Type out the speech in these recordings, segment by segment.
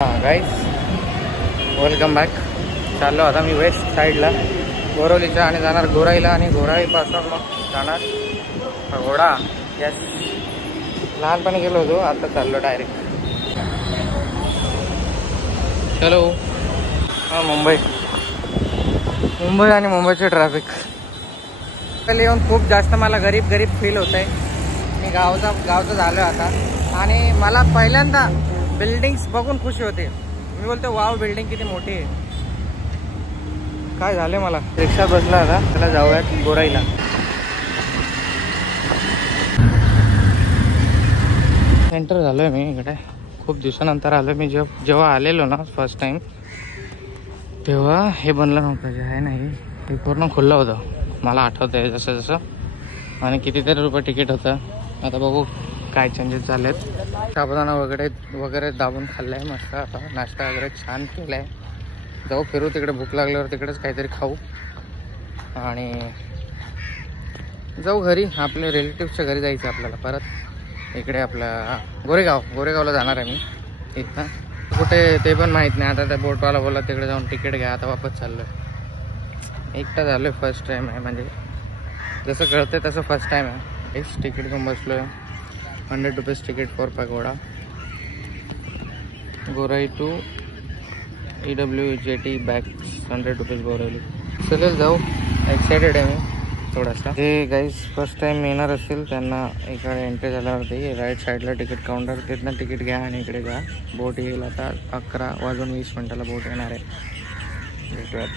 Guys welcome back. चाललो आता मी waste साईडला गोरवलीच्या आणि जाणार गोराईला आणि गोराईपासून मग जाणार घोडा. यस, लहानपणी गेलो होतो, आता चाललो डायरेक्ट. चलो. हां, मुंबई आणि मुंबईचे ट्रॅफिक पहिले येऊन खूप जास्त मला गरीब फील होत आहे. मी गावचं झालो आता आणि मला पहिल्यांदा बिल्डिंग्स बघून खुशी होते. मी बोलतो वाव, बिल्डिंग किती मोठी आहे. काय झाले, मला रिक्षा बसला आता. त्याला जाऊयात गोराईला. एंटर झालोय मी इकडे. खूप दिवसानंतर आलो मी. जेव्हा आलेलो ना फर्स्ट टाइम, तेव्हा हे बनलं नव्हतं. जे आहे ना हे पूर्ण खुल्लं होतं. मला आठवत आहे जसं जसं. आणि कितीतरी रुपये तिकीट होतं. आता बघू काय चेंजेस झालेत. साबुदाणा वगैरे दाबून खाल्लाय मस्त. आता नाश्ता वगैरे छान केलाय. जाऊ फिरू तिकडे. भूक लागल्यावर तिकडेच काहीतरी खाऊ आणि जाऊ घरी. आपल्या रिलेटिव्सच्या घरी जायचं आपल्याला परत. इकडे आपलं गोरेगावला जाणार आहे मी. इथं कुठे ते पण माहीत नाही. आता त्या बोटवाला बोला तिकडे जाऊन तिकीट घ्या. आता वापस चाललो आहे. एकटा झालो आहे. फर्स्ट टाईम आहे, म्हणजे जसं कळतं तसं फर्स्ट टाईम आहे. हेच तिकीट घेऊन बसलो आहे. 100 रुपीज तिकीट फॉर पगोडा. गोराई टू EWJT बॅक 100 रुपीज गोराईली. चलेल जाऊ. एक्सायटेड आहे मी थोडासा. जे गाईज फर्स्ट टाईम येणार असेल त्यांना इकडे एंट्री झाल्यावरती राईट साईडला तिकीट काउंटर, तिथनं तिकीट घ्या आणि इकडे जा. बोट येईल आता 11:20 बोट येणार आहे. भेटूयात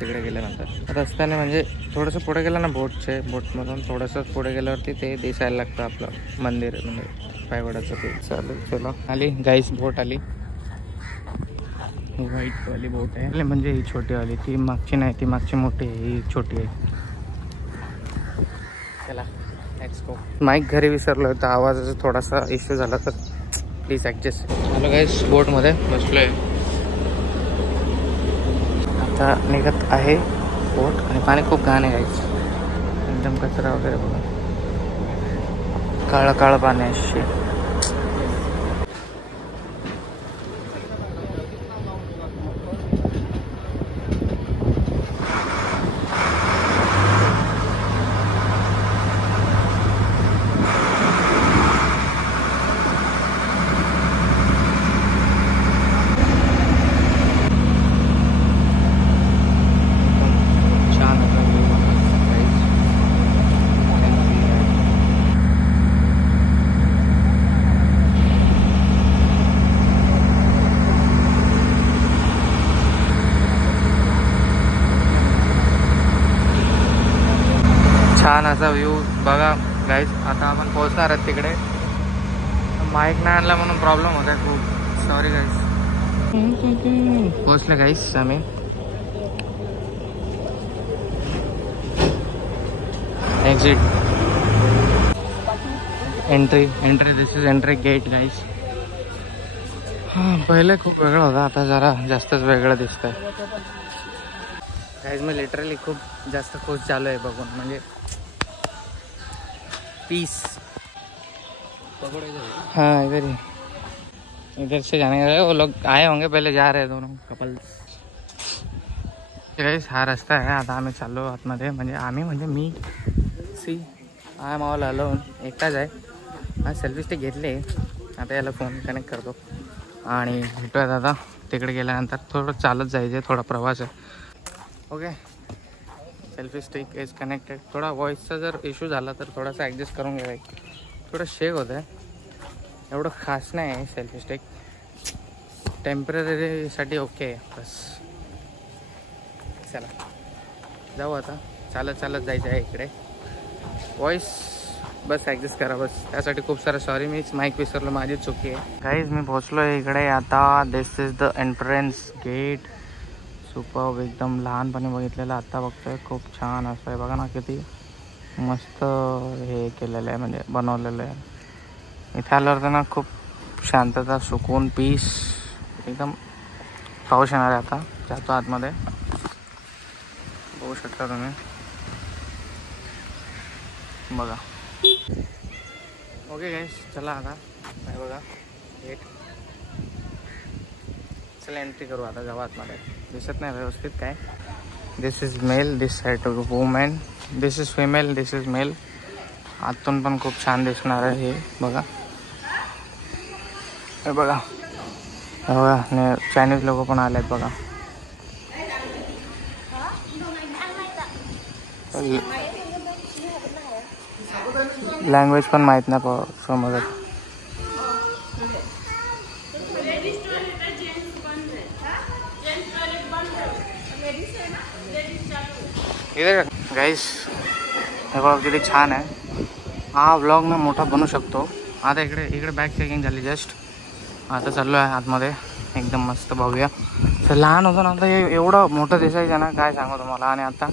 तिकडे गेल्यानंतर. रस्त्याने म्हणजे थोडंसं पुढे गेलं ना बोटमधून थोडंसं पुढे गेल्यावरती ते दिसायला लागतं आपलं मंदिर, म्हणजे पायवाड्याचं. ते चालेल. चला, आली गाईस बोट आली. व्हाईटवाली बोट आहे, म्हणजे ही छोटीवाली. ती मागची नाही, ती मागची मोठी आहे, ही छोटी आहे. चला लेट्स गो. माईक घरी विसरलो होतं. आवाजाचा थोडासा इश्यू झाला तर प्लीज ॲडजस्ट. हॅलो गाईस, बोटमध्ये बसलो आहे. आता निघत आहे बोट आणि पाणी खूप घाण आहे गाईस. एकदम कचरा वगैरे बघा. काळं पाणी अशी. छान असा व्ह्यू बघा गाईज. आता आपण पोहोचणार आहोत तिकडे. माईक नाही आणला म्हणून प्रॉब्लेम होता खूप. Sorry guys. पोहोचले गाईज आम्ही. Exit, entry this is entry gate guys. हां, पहिले खूप वेगळं होता, आता जरा जास्तच वेगळं दिसतंय गाईज. मी लिटरली खूप जास्त खुश झालो आहे बघून, म्हणजे पीस. हाँ, इधर से जाने का. वो लोग आए होंगे, पहले जा रहे दोनों कपल्स. हा रस्ता आहे. आता आम्ही चाललो आतमध्ये. म्हणजे मी आय एम ऑल अलोन. एकटाच आहे. हा सेल्फी स्टिक घेतले. आता याला फोन कनेक्ट करतो आणि भेटूयात आता तिकडे गेल्यानंतर. थोडं चालत जायचं आहे, थोडा प्रवास आहे. Okay, selfie stick is connected. थोडा व्हॉइसचा जर इश्यू झाला तर थोडासा ॲडजस्ट करून घ्या. थोडं शेक होतं आहे, एवढं खास नाही आहे सेल्फी स्टिक. टेम्पररीसाठी ओके आहे बस. चला जाऊ आता. चालत जायचं आहे इकडे. व्हॉइस बस ॲडजस्ट करा बस. त्यासाठी खूप सारं सॉरी. मीच माईक विसरलो, माझी चुकी आहे गाईज. मी पोहोचलो आहे इकडे आता. This is the entrance gate. Super, एकदम लहानपणी बघितलेलं, आता बघतोय. खूप छान असं आहे बघा ना, किती मस्त हे केलेलं आहे, म्हणजे बनवलेलं आहे. इथे आल्यावर ना खूप शांतता, सुकून, पीस एकदम. पाऊस येणार आहे आता. जातो आतमध्ये. बघू शकता तुम्ही बघा. ओके गाईस, चला आता. काय बघा गेट. चला एंट्री करू आता, जाऊ आतमध्ये. दिसत नाही व्यवस्थित काय. This is male, this side women, this is female, this is male. आतून पण खूप छान दिसणार आहे हे बघा. हे बघा बघा, चायनीज लोक पण आलेत बघा. लँग्वेज पण माहीत नाही समजत. इथे गाईस हे बघा किती छान आहे. हा व्लॉग मी मोठा बनवू शकतो. आता इकडे बॅग चेकिंग झाली जस्ट. आता चाललो आहे आतमध्ये, एकदम मस्त भव्य. तर लहान होतं ना, आता हे एवढं मोठं दिसायचं ना, काय सांगू तुम्हाला. आणि आता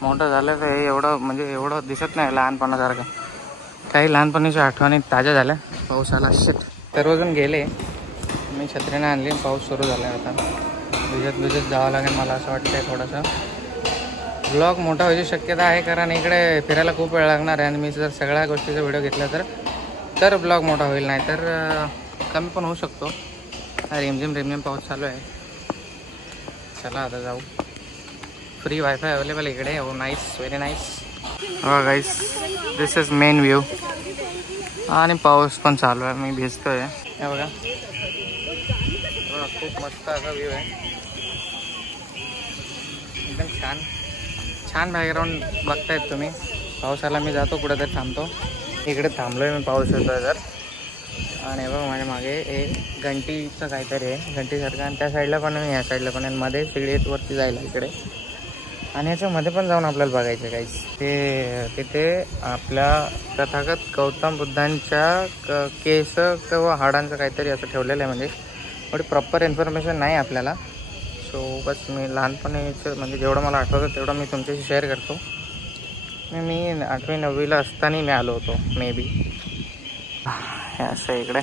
मोठं झालं तर हे एवढं म्हणजे एवढं दिसत नाही लहानपणासारखं. काही लहानपणीच्या आठवणी ताज्या झाल्या. पाऊस आला शिट. सर्वजण गेले, मी छत्रीने आणली. पाऊस सुरू झाला आहे. आता भिजत जावं लागेल मला असं वाटतंय. थोडंसं ब्लॉग मोठा व्हायची शक्यता आहे, कारण इकडे फिरायला खूप वेळ लागणार आहे. आणि मी जर सगळ्या गोष्टीचा व्हिडिओ घेतला तर ब्लॉग मोठा होईल, नाही तर कमी पण होऊ शकतो. रिमझिम पाऊस चालू आहे. चला आता जाऊ. फ्री वायफाय अवेलेबल इकडे. हो नाईस, व्हेरी नाईस. हो गाईस, दिस इज मेन व्ह्यू. आणि पाऊस पण चालू आहे, मी भिजतोय. हे बघा खूप मस्त असा व्ह्यू आहे, एकदम छान बॅकग्राऊंड बघतायत तुम्ही. पावसाला मी जातो कुठेतरी थांबतो. इकडे थांबलोय मी, पाऊस येतोय तर. आणि बघा माझ्या मागे एक घंटीचं काहीतरी आहे, घंटीसारखं. आणि त्या साईडला पण आणि या साईडला पण. आणि मध्ये सिगडी वरती जायला इकडे. आणि याच्यामध्ये पण जाऊन आपल्याला बघायचं काहीच. ते तिथे आपल्या तथागत गौतम बुद्धांच्या केस किंवा हाडांचं काहीतरी असं ठेवलेलं आहे. म्हणजे एवढी प्रॉपर इन्फॉर्मेशन नाही आपल्याला. सो बस मी लहानपणीचं म्हणजे जेवढं मला आठवतं तेवढं मी तुमच्याशी शेअर करतो. मी 8वी 9वीला असताना मी आलो होतो मे बी. हे असं इकडे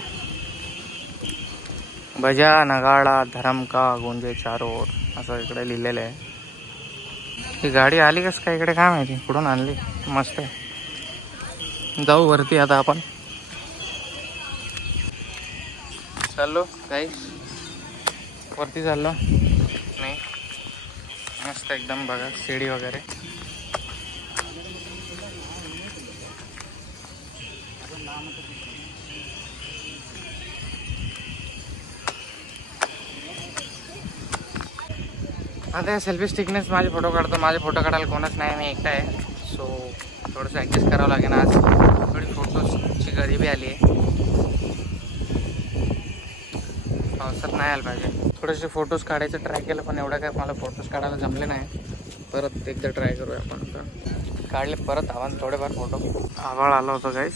बजा नगाडा धरम का गुंजे चारों ओर असं इकडे लिहिलेलं आहे. ही गाडी आली कसं काय इकडे काय माहिती, कुठून आणली. मस्त आहे. जाऊ वरती आता आपण. चाललो गाईस, वरती चाललो मी. मस्त एकदम बघा सीडी वगैरे. आता सेल्फी स्टिकनेच माझे फोटो काढतो. माझे फोटो काढायला कोणच नाही, मी एकटा आहे. सो थोडंसं ॲडजस्ट करावं लागेल. आज थोडी फोटोजची गरिबी आली आहे. पावसात नाही आलं पाहिजे. थोडेसे फोटोज काढायचं ट्राय केलं, पण एवढं काय मला फोटोज काढायला जमले नाही. परत एकदा ट्राय करूया आपण. आता काढले परत आव्हान थोडेफार फोटो. आभाळ आलं होतं गाईस,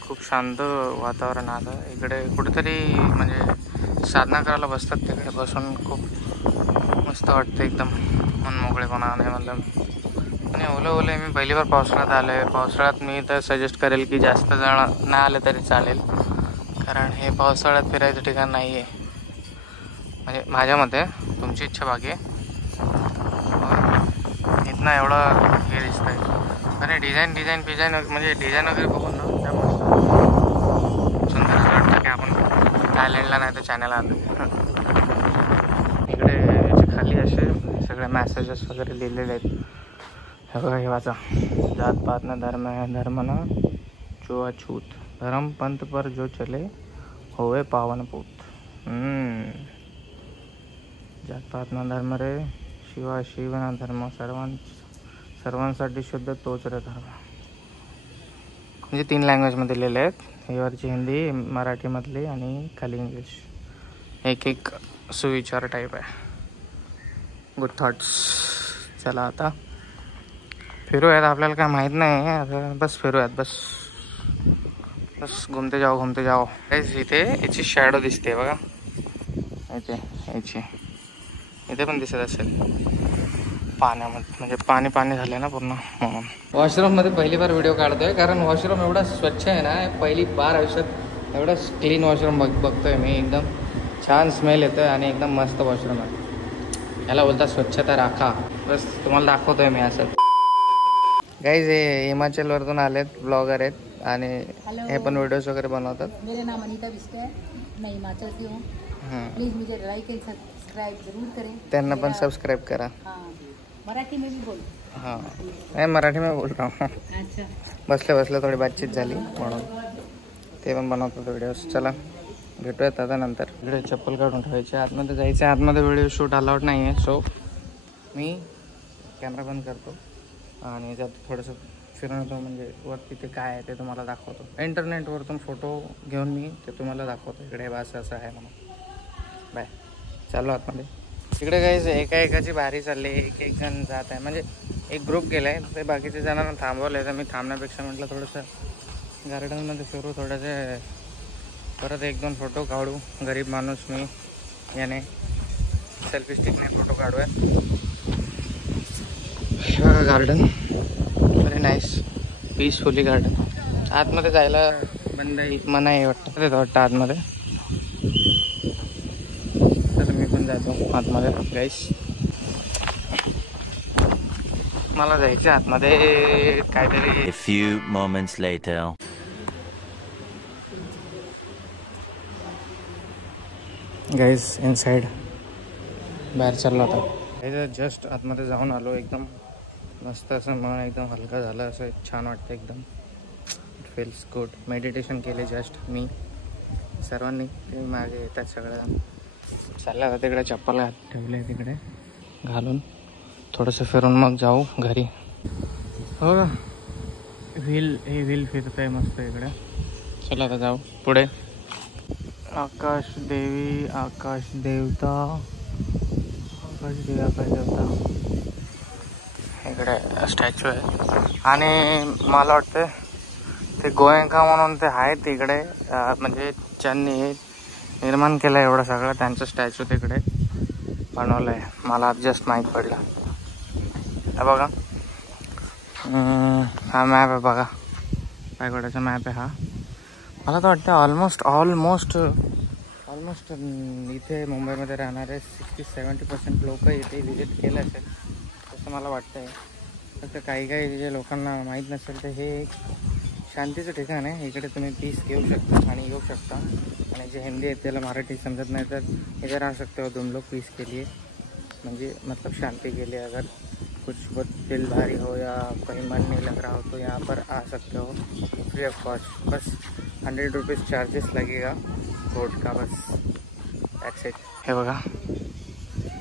खूप शांत वातावरण आलं इकडे. कुठेतरी म्हणजे साधना करायला बसतात, तिकडे बसून खूप मस्त वाटतं एकदम. मन मोकळेपणा नाही म्हणलं. आणि ओले मी पहिली बार पावसाळ्यात आलो आहे. पावसाळ्यात मी तर सजेस्ट करेल की जास्त जण नाही आले तरी चालेल, कारण हे पावसाळ्यात फिरायचं ठिकाण नाही आहे म्हणजे माझ्या मते. तुमची इच्छा बाकी आहे. इथनं एवढं हे दिसतंय. आणि डिझाईन म्हणजे डिझाईन वगैरे बघून ना त्यामुळे सुंदर वाटतं की आपण थायलंडला नाही तर चायनाला आलो. इकडे याच्या खाली असे सगळे मॅसेजेस वगैरे लिहिलेले आहेत. हे बघा, हे वाचा. जात पात ना धर्म ना जो अछूत, धर्म पंथ पर जो चले होवे पावन पूत. जात पात ना धर्म रे, शिव ना धर्म, सर्वांसाठी शुद्ध तोच रे धर्म. म्हणजे 3 लँग्वेजमध्ये लिहिले आहेत. हे वरची हिंदी, मराठीमधली आणि खाली इंग्लिश. एक सुविचार टाईप आहे. Good thoughts. चला आता फिरूयात. आपल्याला काय माहीत नाही आता, बस फिरूयात. बस घुमते जाओ. इथे याची शॅडो दिसते बघा. इथे पण दिसत असेल पाण्यामध्ये. म्हणजे पाणी झालं ना पूर्ण, म्हणून. वॉशरूममध्ये पहिली बार व्हिडिओ काढतोय, कारण वॉशरूम एवढा स्वच्छ आहे ना. पहिली बार आयुष्यात एवढा क्लीन वॉशरूम बघतोय मी. एकदम छान स्मेल येतोय आणि एकदम मस्त वॉशरूम आहे. याला बोलतात स्वच्छता राखा. बस तुम्हाला दाखवतोय मी असं. गाईज हे हिमाचलवरतून आलेत, ब्लॉगर आहेत आणि हे पण व्हिडिओज वगैरे बनवतात. मेरा नाम अनीता बिस्टे है, मैं हिमाचल की हूँ. प्लीज मुझे लाइक एंड सब्सक्राइब जरूर करें। त्यांना पण सबस्क्राईब करा। हाँ, मराठी में भी बोल। हाँ मैं मराठी में बोल रहा हूँ। अच्छा, बसल्या बसल्या थोडी बातचीत झाली म्हणून ते पण बनवतो व्हिडिओज। चला भेटूयात आता नंतर। इकडे चप्पल काढून ठेवायचे, आतमध्ये जायचं। आतमध्ये व्हिडिओ शूट अलाउड नाही आहे, सो मी कॅमेरा बंद करतो आणि जातो थोडंसं फिरून येतो, म्हणजे वरती ते काय आहे ते तुम्हाला दाखवतो। इंटरनेटवरतून फोटो घेऊन मी ते तुम्हाला दाखवतो इकडे बस असं आहे म्हणून। बाय, चालू आतमध्ये। इकडे काही एकाची बारी चालली, एक एक जण जात आहे, म्हणजे एक ग्रुप गेला आहे, ते बाकीचे जणांना थांबवलं आहे। तर मी थांबण्यापेक्षा म्हटलं थोडंसं गार्डनमध्ये फिरू, थोडंसं परत 1-2 फोटो काढू। गरीब माणूस मी, याने सेल्फी स्टिकने फोटो काढूया। Garden very nice, peacefully garden. आतमध्ये जायला बंद मनाई वाटतं, ते वाटतं आतमध्ये। तर मी पण जातो आतमध्ये गाईस, मला जायचं आतमध्ये काहीतरी। A few moments later. Guys inside बाहेर चाललो होता, जस्ट आतमध्ये जाऊन आलो। एकदम मस्त असं मन एकदम हलका झालं, असं छान वाटतं एकदम। It feels good. मेडिटेशन केले जस्ट मी, सर्वांनी ते मागे येतात सगळ्या। चाललं आता तिकडे, चप्पल ठेवले तिकडे घालून, थोडंसं फिरून मग जाऊ घरी। हो का, हे व्हील फिरत आहे मस्त इकडे। चला आता जाऊ पुढे। आकाश देवी, आकाश देवता, आकाश देवता इकडे स्टॅच्यू आहे। आणि मला वाटतं ते गोयंका म्हणून ते आहेत तिकडे, म्हणजे ज्यांनी हे निर्माण केलं एवढं सगळं, त्यांचं स्टॅच्यू तिकडे बनवलं आहे। मला जस्ट माहीत पडलं। हा बघा, हा मॅप आहे बघा, रायगडाचा मॅप आहे हा। मला तर वाटतं ऑलमोस्ट इथे मुंबईमध्ये राहणारे 60-70% लोक इथे विजिट केलं असेल असं मला वाटतं आहे। फक्त काही जे लोकांना माहीत नसेल तर हे एक शांतीचं ठिकाण आहे। इकडे तुम्ही पीस घेऊ शकता आणि येऊ शकता। आणि जे हिंदी आहे त्याला मराठी समजत नाही तर इधर आ सकते हो तुम लोग पीस के लिए, म्हणजे मतलब शांति के लिए। अगर कुछ बहुत दिल भारी हो या कहीं मन नहीं लग रहा हो तो यहाँ पर आ सकते हो, free of cost. Bus 100 rupees charges लगेगा बोर्ड का, बस दॅट्स इट। हे बघा,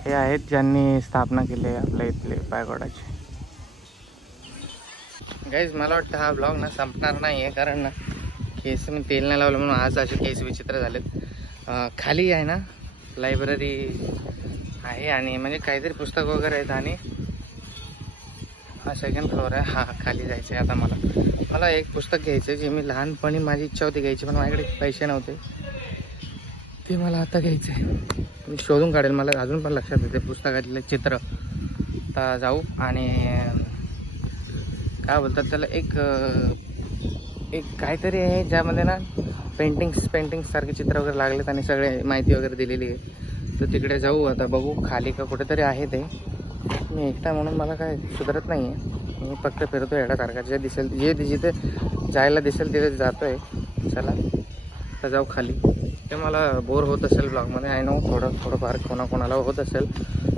हे आहेत ज्यांनी स्थापना केली आहे आपल्या इथले पायगोडाची। गाईज मला वाटतं हा ब्लॉग ना संपणार नाही आहे, कारण ना केस मी तेल नाही लावलं म्हणून आज असे केस विचित्र झालेत। खाली आहे ना लायब्ररी आहे, आणि म्हणजे काहीतरी पुस्तक वगैरे आहेत। आणि हा 2nd फ्लोअर आहे। हा खाली जायचं आहे आता मला एक पुस्तक घ्यायचं जे मी लहानपणी माझी इच्छा होती घ्यायची, पण माझ्याकडे पैसे नव्हते, ते मला आता घ्यायचं आहे। मी शोधून काढेल, मला अजून पण लक्षात येते पुस्तकातले चित्र। आता जाऊ आणि काय बोलतात त्याला, एक काहीतरी आहे ज्यामध्ये ना पेंटिंग्स सारखे चित्र वगैरे लागलेत आणि सगळे माहिती वगैरे दिलेली आहे। तर तिकडे जाऊ आता, बघू खाली का कुठेतरी आहे ते। मी एकटा म्हणून मला काय सुधारत नाही आहे, मी फक्त फिरतो येण्यासारखा, जे दिसेल जिथे जायला दिसेल तिथे जातो आहे। चला तर जाऊ खाली। ते मला बोर होत असेल ब्लॉगमध्ये, आय नो थोडंफार कोणाला होत असेल,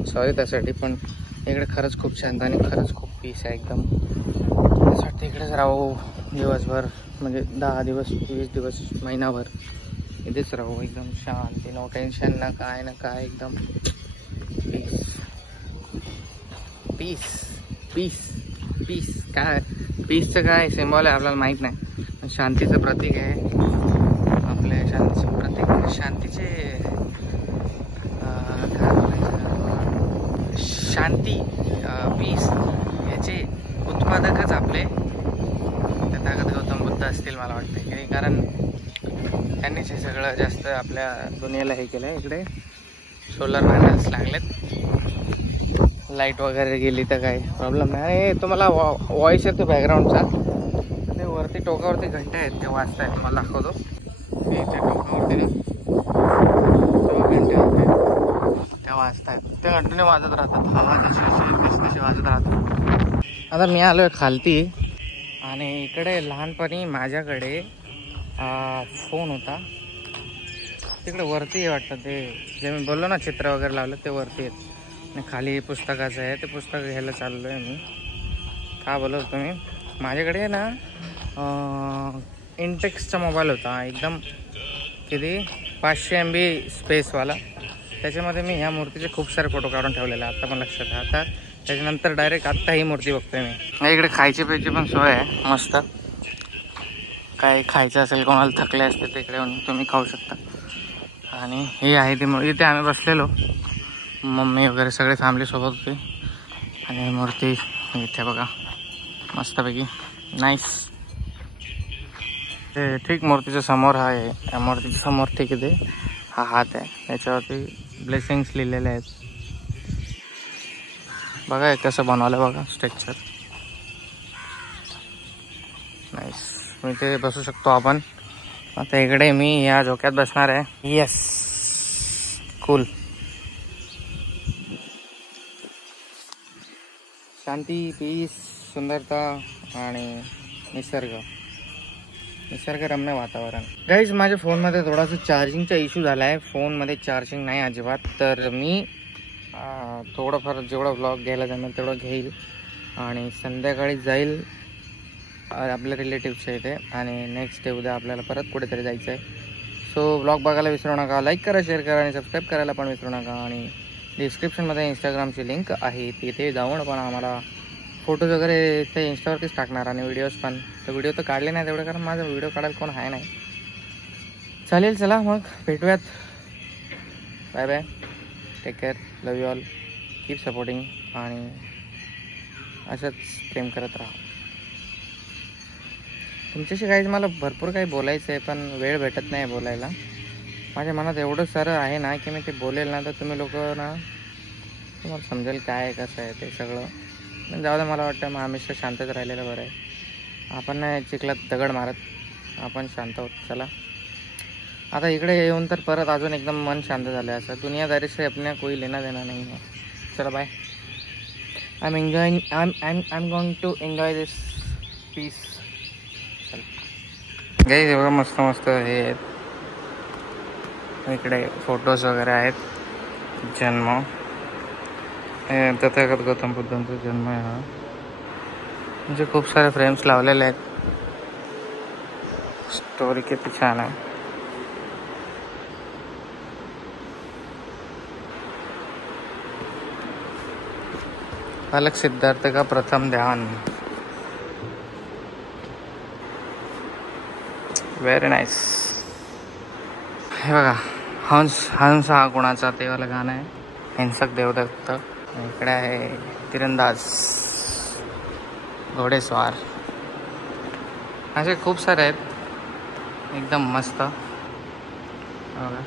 सॉरी त्यासाठी। पण इकडे खरंच खूप शांत आणि खरंच खूप पीस आहे एकदम। त्यासाठी इकडेच राहू दिवसभर, म्हणजे 10 दिवस 20 दिवस महिनाभर इथेच राहू, एकदम शांती, नो टेन्शन ना काय एकदम पीस पीस पीस। काय पीसचं काय सिम्बॉल आहे आपल्याला माहीत नाही, पण शांतीचं प्रतीक आहे आपल्या, शांतीचं प्रतीक, शांतीचे काय बोलायचं, शांती पीस याचे उत्पादकच आपले तथागत गौतम बुद्ध असतील मला वाटतं, कारण त्यांनीच हे सगळं जास्त आपल्या दुनियेला हे केलं आहे। इकडे सोलर पॅनल्स लागलेत, लाईट वगैरे गेली तर काही प्रॉब्लेम नाही। आणि तुम्हाला व्हॉइस येतो बॅकग्राऊंडचा, ते वरती टोकावरती घंटे आहेत ते वाजत आहेत, तुम्हाला दाखवतो। इथे टोकावरती ना घंटे होते त्या वाजत आहेत, ते कंटिन्यू वाजत राहतात, हवा जशी वाजत राहतात। आता मी आलो आहे खालती, आणि इकडे लहानपणी माझ्याकडे फोन होता, तिकडे वरती आहे वाटतं ते, जे मी बोललो ना चित्र वगैरे लावलं ते वरती आहेत. आणि खाली पुस्तकाचं आहे, ते पुस्तक घ्यायला चाललो आहे मी. का बोलत होतो मी, माझ्याकडे ना इंटेक्सचा मोबाईल होता एकदम, किती 500 MB स्पेसवाला. त्याच्यामध्ये मी ह्या मूर्तीचे खूप सारे फोटो काढून ठेवलेले, आत्ता पण लक्षात आहे. आता त्याच्यानंतर डायरेक्ट आत्ता ही मूर्ती बघतोय मी. इकडे खायची प्यायची पण सोय आहे मस्त. काय खायचं असेल, कोणाला थकले असते तिकडे येऊन तुम्ही खाऊ शकता. आणि ही आहे ती इथे आम्ही बसलेलो, मम्मी वगैरे सगळे फॅमिलीसोबत होते. आणि मूर्ती इथे बघा मस्तपैकी नाईस. ते ठीक मूर्तीच्या समोर आहे, या मूर्तीच्या समोर ठीक आहे ते हा हात आहे, त्याच्यावरती ब्लेसिंग्स लिहिलेले आहेत. बघा कसं बनवलं बघा स्ट्रक्चर, नाईस. मी ते बसू शकतो आपण. आता इकडे मी या झोक्यात बसणार आहे. Yes, cool. शांती, पीस, सुंदरता आणि निसर्गरम्य वातावरण. गाईज माझ्या फोनमध्ये थोडासा चार्जिंगचा इश्यू झाला आहे, फोनमध्ये चार्जिंग नाही अजिबात. तर मी थोडंफार जेवढा व्लॉग घ्यायला जमेल तेवढं घेईल आणि संध्याकाळी जाईल आपल्या रिलेटिव्हच्या इथे. आणि नेक्स्ट डे उद्या आपल्याला परत कुठेतरी जायचं आहे. सो व्लॉग बघायला विसरू नका, लाईक करा, शेअर करा आणि सबस्क्राईब करायला पण विसरू नका. आणि डिस्क्रिप्शनमध्ये इंस्टाग्रामची लिंक आहे, तिथे जाऊन पण आम्हाला फोटोज वगैरे ते इंस्टावरतीच टाकणार आणि व्हिडिओज पण. तर व्हिडिओ तर काढले नाही तेवढं, कारण माझा व्हिडिओ काढायला कोण आहे नाही. चालेल, चला मग भेटूयात. Bye bye, take care, love you all, keep supporting आणि असंच प्रेम करत राहा. तुमच्याशी काहीच मला भरपूर काही बोलायचं आहे, पण वेळ भेटत नाही बोलायला. माझ्या मनात एवढं सारं आहे ना की मी ते बोलेल ना तर तुम्ही लोक ना, तुम्हाला समजेल काय आहे कसं आहे ते सगळं. पण जाऊ दे, मला वाटतं मग हमेशा शांतच राहिलेलं बरं आहे. आपण नाही चिखलात दगड मारत, आपण शांत आहोत. चला आता इकडे येऊन तर परत अजून एकदम मन शांत झालं आहे. असं दुनियादारी से अपने कोई लेना देना नहीं है. चला bye. I am going to enjoy this peace. Guys एवढं मस्त मस्त हे आहेत, इकडे फोटोज वगैरे आहेत. जन्म तथागत गौतम बुद्धांचा जन्म आहे हा. म्हणजे खूप सारे फ्रेम्स लावलेले आहेत. स्टोरी किती छान आहे. बालक सिद्धार्थ का प्रथम ध्यान. Very nice. हे बघा हंस हा कोणाचा ते वाला गाणं आहे, हिंसक देवदत्त. इकडे आहे तिरंदाज, घोडेस्वार, असे खूप सारे आहेत एकदम मस्त. बघा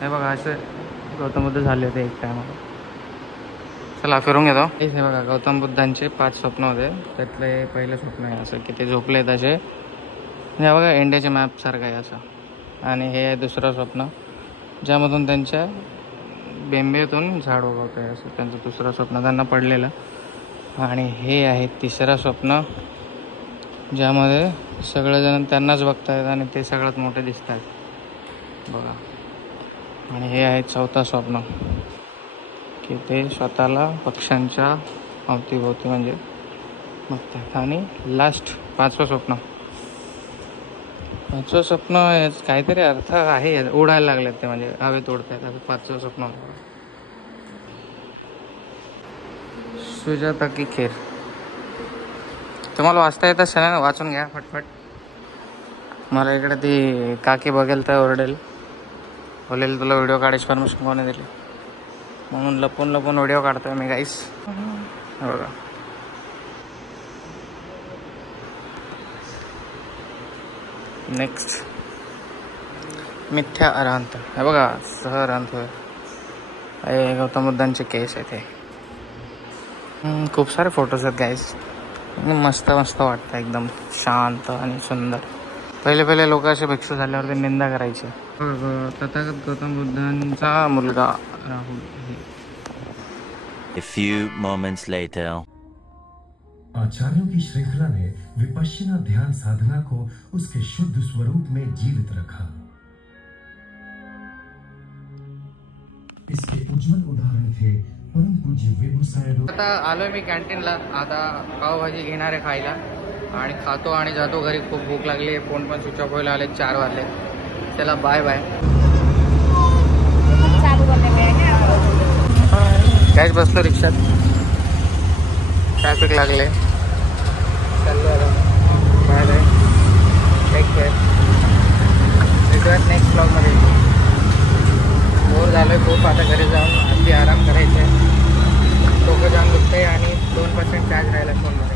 हे बघा असे गौतम बुद्ध झाले होते एक टायमाला. चला फिरून घेतो. हे बघा गौतम बुद्धांचे 5 स्वप्न होते, त्यातले पहिलं स्वप्न आहे असं की ते झोपले तसे. हे बघा इंडियाच्या मॅप सारखं आहे असं. आणि हे आहे दुसरं स्वप्न, ज्यामधून त्यांच्या बेंबेतून झाड उगवतं आहे असं त्यांचं दुसरं स्वप्न त्यांना पडलेलं. आणि हे आहे तिसरं स्वप्न, ज्यामध्ये सगळेजण त्यांनाच बघतायत आणि ते सगळ्यात मोठे दिसत आहेत बघा. आणि हे आहे चौथं स्वप्न, की ते स्वतःला पक्ष्यांच्या अवतीभोवती म्हणजे बघतात. आणि लास्ट 5वं स्वप्न काहीतरी अर्थ आहे, उडायला लागलेत ते म्हणजे हवेत उडतात. असं 5वं स्वप्न. सुजाता की खीर. तुम्हाला वाचता येत असेल ना, वाचून घ्या फटफट. मला इकडे ती काकी बघेल तर ओरडेल, बोलेल तुला व्हिडिओ काढायची परमिशन कोणी दिली, म्हणून लपून व्हिडिओ काढतोय मी गाईस. बघा नेक्स्ट मिथ्या अरहंत. हे बघा सह अरहंत होय, गौतम बुद्धांचे केस आहे ते. खूप सारे फोटोज आहेत गाईस, मस्त वाटतं एकदम शांत आणि सुंदर. पहिले लोक असे भिक्षू झाल्यावर ते निंदा करायचे. तथागत गौतम बुद्धांचा मुलगा Rahul. A few moments later. आचार्यों की श्रृंखला ने विपश्यना ध्यान साधना को उसके शुद्ध स्वरूप में जीवित रखा। इसके उज्जवल उदाहरण थे परम पूज्य वेबसाय आता आलोय मी कॅन्टीनला. आता पावभाजी घेणार आहे खायला आणि खातो आणि जातो घरी. खूप भूक लागली आहे. फोन पण स्विच ऑफ व्हायला आले. 4 वाजले. चला बाय बाय. काहीच बसलो रिक्षात. ट्रॅफिक लागले. चाललो आता. Bye bye. Take care. भेटूयात नेक्स्ट ब्लॉगमध्ये. बोर झालोय खूप. आता घरी जाऊन अगदी आराम करायचा आहे. डोकं जाम दुखतंय आणि 2% चार्ज राहिला फोनला.